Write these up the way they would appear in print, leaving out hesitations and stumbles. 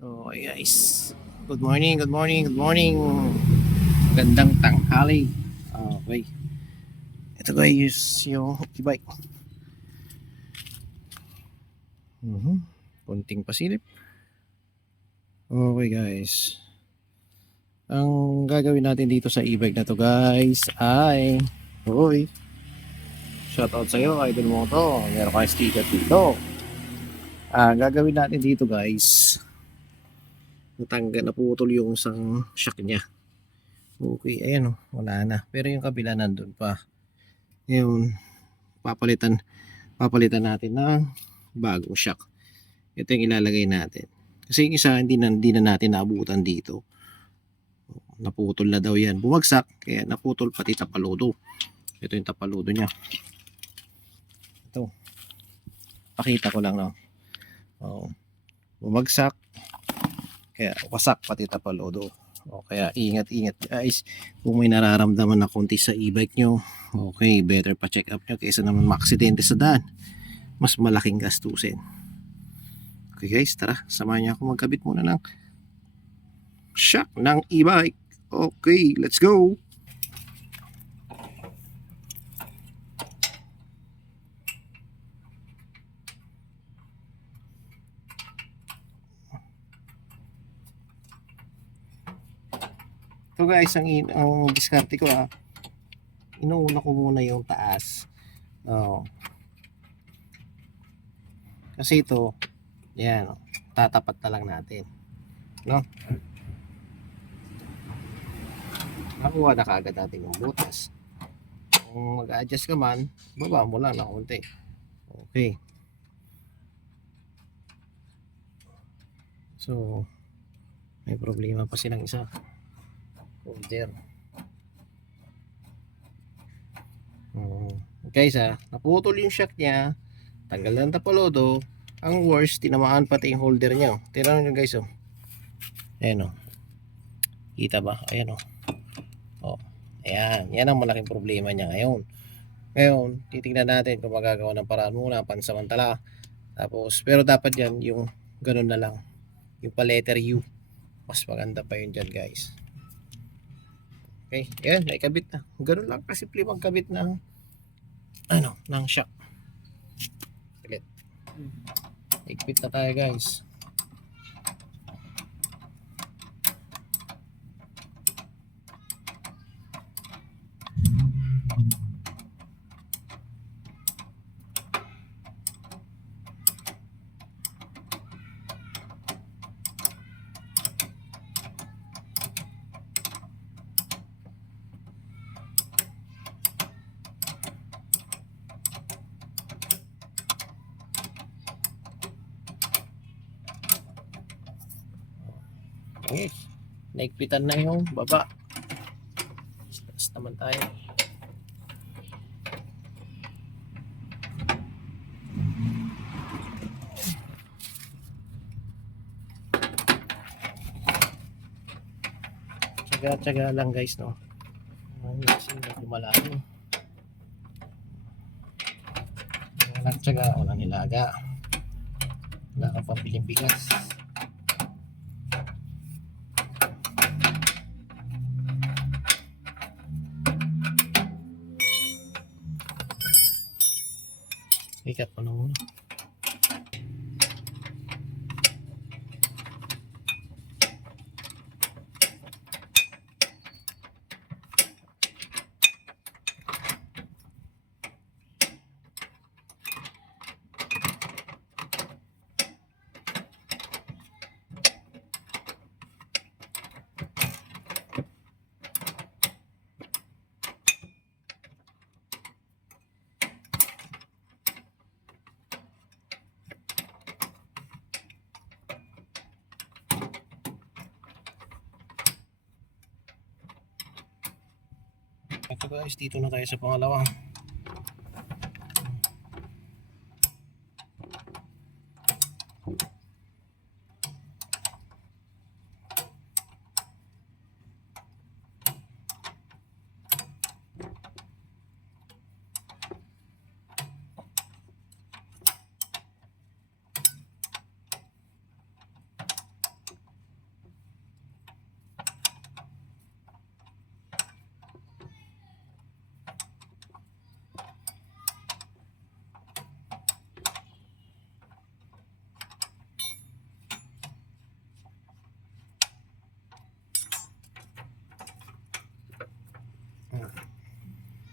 Okay guys. Good morning, good morning, good morning. Magandang tanghali. Okay. Ito guys yung e-bike. Kunting pasilip. Okay guys. Ang gagawin natin dito sa e-bike na to guys ay hoy, shoutout sa iyo idol mo to. Meron kang sticker dito. Gagawin natin dito guys. Naputol yung isang shock niya. Okay, ayan wala na. Pero yung kabila nandun pa. Yun, papalitan papalitan natin ng bagong shock. Ito yung ilalagay natin. Kasi yung isa hindi na natin naabutan dito. Naputol na daw yan. Bumagsak, kaya naputol pati tapaludo. Ito yung tapaludo niya. Ito. Pakita ko lang no. Bumagsak, kaya wasak pati tapaludo. Kaya ingat-ingat guys. Kung may nararamdaman na konti sa e-bike nyo, okay, better pa check up nyo kaysa naman maaksidente sa daan. Mas malaking gastusin. Okay guys, tara, samahan niyo ako magkabit muna ng shock ng e-bike. Okay, let's go. So guys, ang diskarte ko inuuna ko muna yung taas. Kasi ito, yan, tatapat na lang natin. No? Nakuha na kaagad natin yung butas. Kung mag-adjust ka man, baba mo lang na konti. Okay. So, may problema pa silang isa. Holder. Guys naputol yung shock niya. Tanggal na ang tapalodo. Ang worst, tinamaan pati yung holder niya. Tira nyo guys Ayan Kita ba? Ayan Ayan. Yan ang malaking problema niya ngayon. Ngayon, titingnan natin kung magagawa ng paraan muna, pansamantala. Tapos, pero dapat yan, yung ganun na lang. Yung pa letter U. Mas maganda pa yun dyan guys. Okay, yan, naikabit na. Ganun lang kasimple magkabit ng ng shock. Ulit. Ikpit na tayo guys. Okay. Naikpitan na yung baba. Taas naman tayo. Tsaga-tsaga lang guys kasi lumalalim. Walang tsaga, walang nilaga. Wala kang pambiling bigas. Ikat mo na muna. Ito guys, dito na tayo sa pangalawa.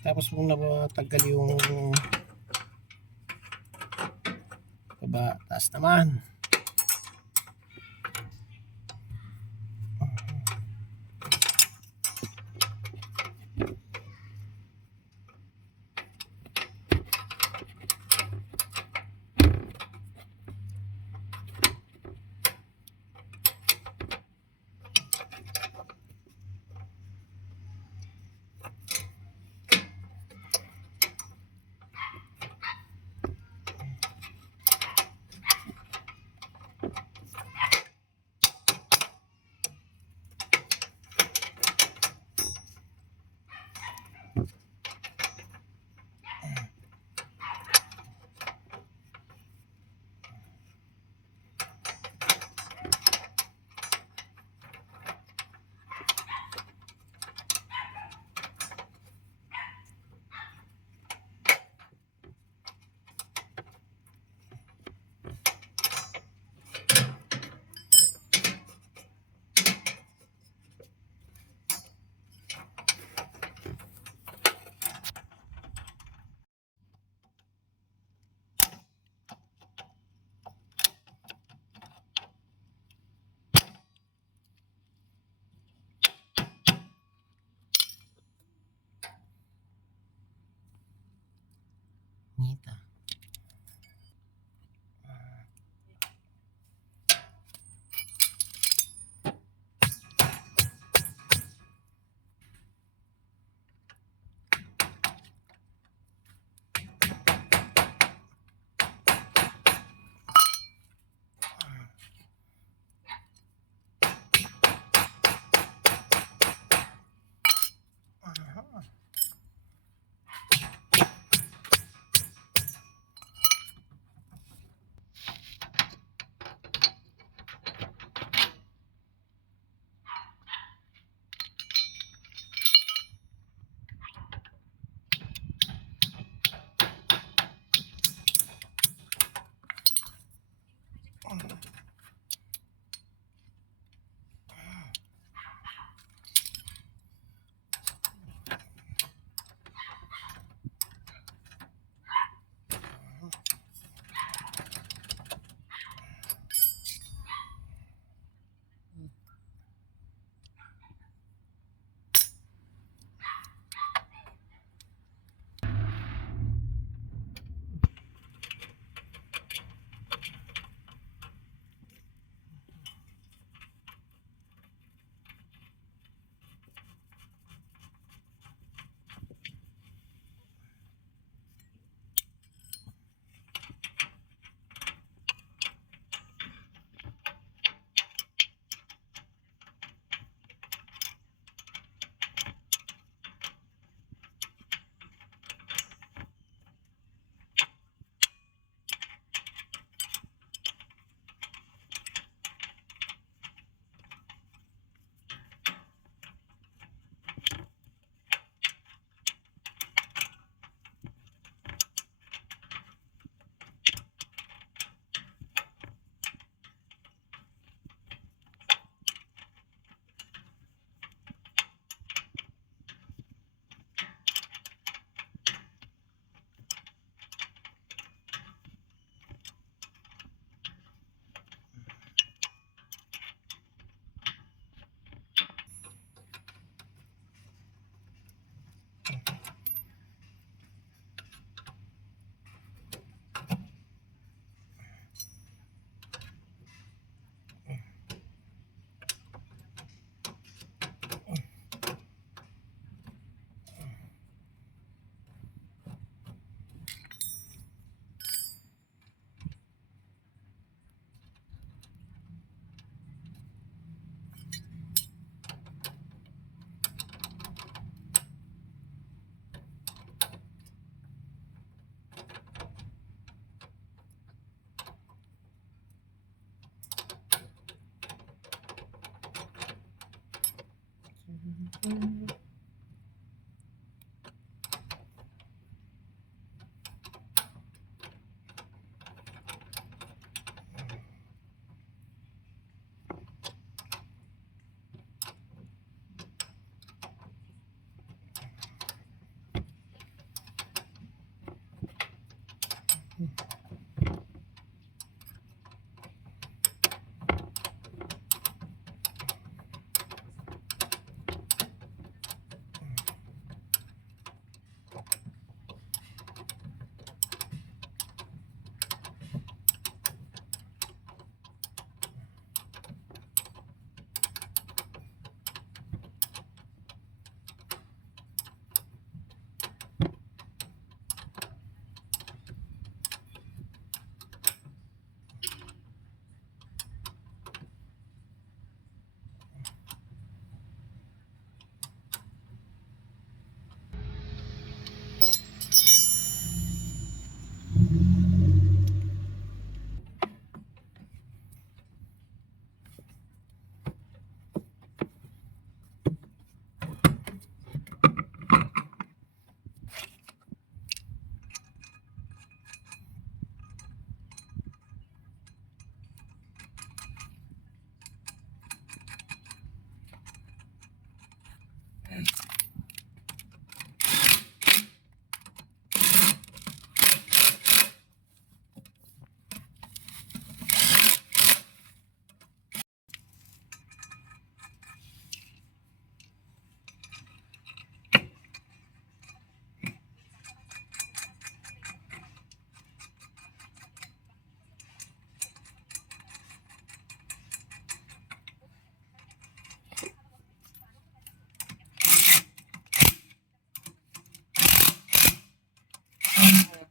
Tapos kung natanggal yung baba, taas naman. Nita.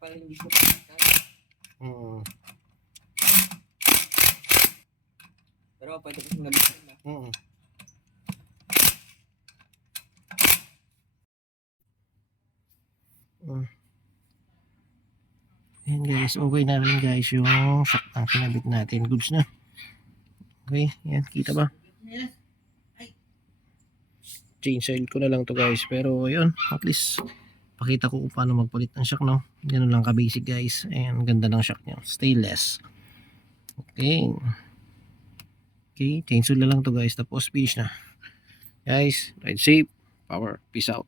para hindi ko Mm. pero pwede kasing gamitin na. Mm. Ayan guys, okay na rin guys yung shock na kinabit natin. Goods na. Okay, yan, kita ba? Change oil ko na lang to guys. Pero yun, at least pakita ko kung paano magpalit ng shock, no? Ganun lang ka-basic guys. Ayan, ganda ng shock niya. Stainless. Okay. Okay, change oil na lang to guys. Tapos finish na. Guys, ride safe. Power. Peace out.